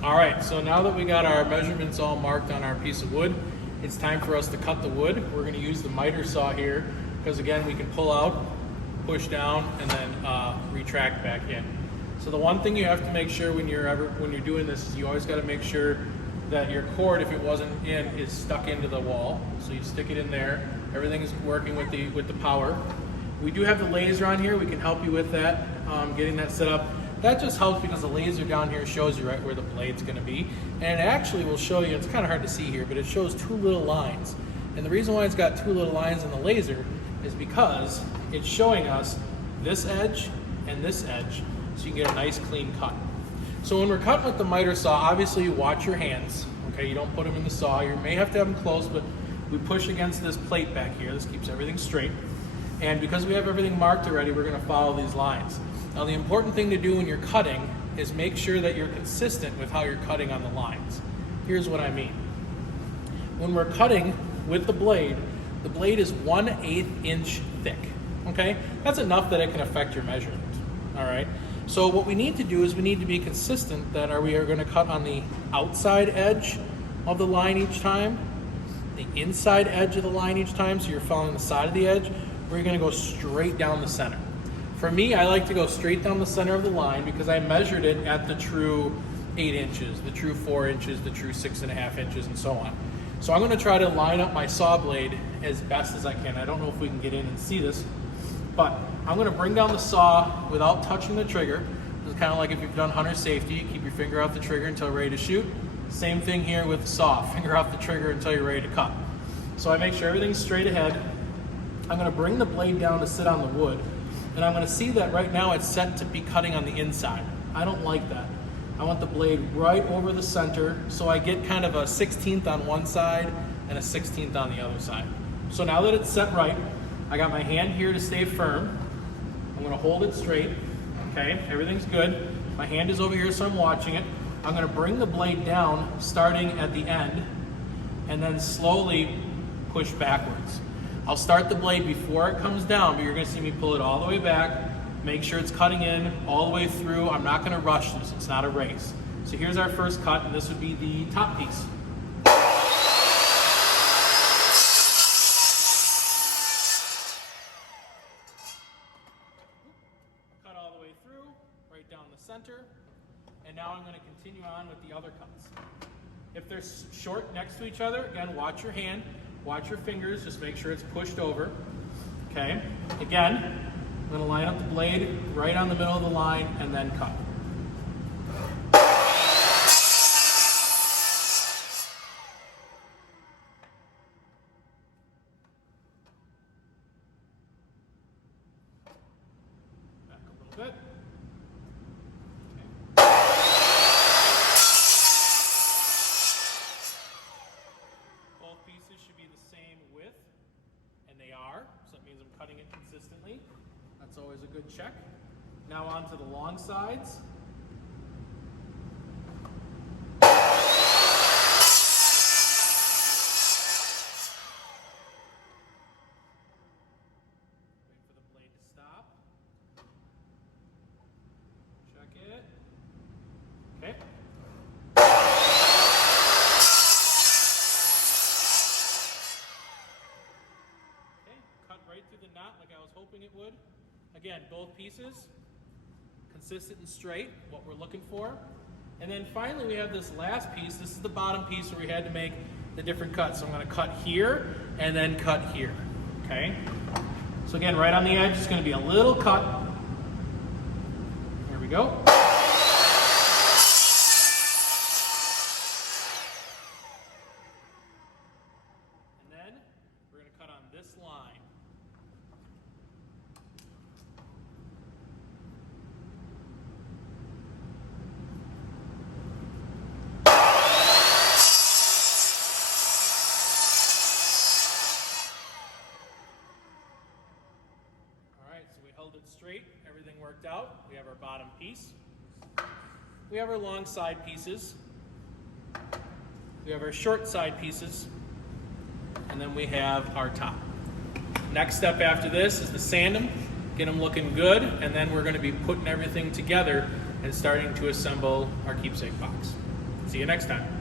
All right, so now that we got our measurements all marked on our piece of wood, it's time for us to cut the wood. We're going to use the miter saw here because again, we can pull out, push down, and then retract back in. So the one thing you have to make sure when you're doing this is you always got to make sure that your cord, if it wasn't in, is stuck into the wall. So you stick it in there. Everything's working with the power. We do have the laser on here. We can help you with that, getting that set up. That just helps because the laser down here shows you right where the blade's going to be. And it actually will show you, it's kind of hard to see here, but it shows two little lines. And the reason why it's got two little lines in the laser is because it's showing us this edge and this edge, so you can get a nice clean cut. So when we're cutting with the miter saw, obviously you watch your hands, okay? You don't put them in the saw. You may have to have them close, but we push against this plate back here. This keeps everything straight. And because we have everything marked already, we're going to follow these lines. Now the important thing to do when you're cutting is make sure that you're consistent with how you're cutting on the lines. Here's what I mean. When we're cutting with the blade is 1/8 inch thick, okay? That's enough that it can affect your measurement, all right? So what we need to do is we need to be consistent that we are going to cut on the outside edge of the line each time, the inside edge of the line each time, so you're following the side of the edge, or you're going to go straight down the center. For me, I like to go straight down the center of the line because I measured it at the true 8 inches, the true 4 inches, the true 6.5 inches, and so on. So I'm going to try to line up my saw blade as best as I can. I don't know if we can get in and see this, but I'm going to bring down the saw without touching the trigger. It's kind of like if you've done hunter safety, you keep your finger off the trigger until you're ready to shoot. Same thing here with the saw, finger off the trigger until you're ready to cut. So I make sure everything's straight ahead. I'm going to bring the blade down to sit on the wood. And I'm going to see that right now it's set to be cutting on the inside. I don't like that. I want the blade right over the center so I get kind of a 1/16 on one side and a 1/16 on the other side. So now that it's set right, I got my hand here to stay firm. I'm going to hold it straight. Okay, everything's good. My hand is over here so I'm watching it. I'm going to bring the blade down starting at the end and then slowly push backwards. I'll start the blade before it comes down, but you're going to see me pull it all the way back, make sure it's cutting in all the way through. I'm not going to rush this. It's not a race. So here's our first cut, and this would be the top piece. Cut all the way through, right down the center, and now I'm going to continue on with the other cuts. If they're short next to each other, again, watch your hand. Watch your fingers, just make sure it's pushed over. Okay, again, I'm going to line up the blade right on the middle of the line and then cut. Back a little bit. Cutting it consistently. That's always a good check. Now on to the long sides. Wait for the blade to stop. Check it. Okay. Right through the knot like I was hoping it would. Again, both pieces, consistent and straight, what we're looking for. And then finally we have this last piece. This is the bottom piece where we had to make the different cuts. So I'm going to cut here and then cut here. Okay? So again, right on the edge, it's going to be a little cut. There we go. And then we're going to cut on this line. So we held it straight, everything worked out. We have our bottom piece. We have our long side pieces. We have our short side pieces. And then we have our top. Next step after this is to sand them, get them looking good, and then we're going to be putting everything together and starting to assemble our keepsake box. See you next time.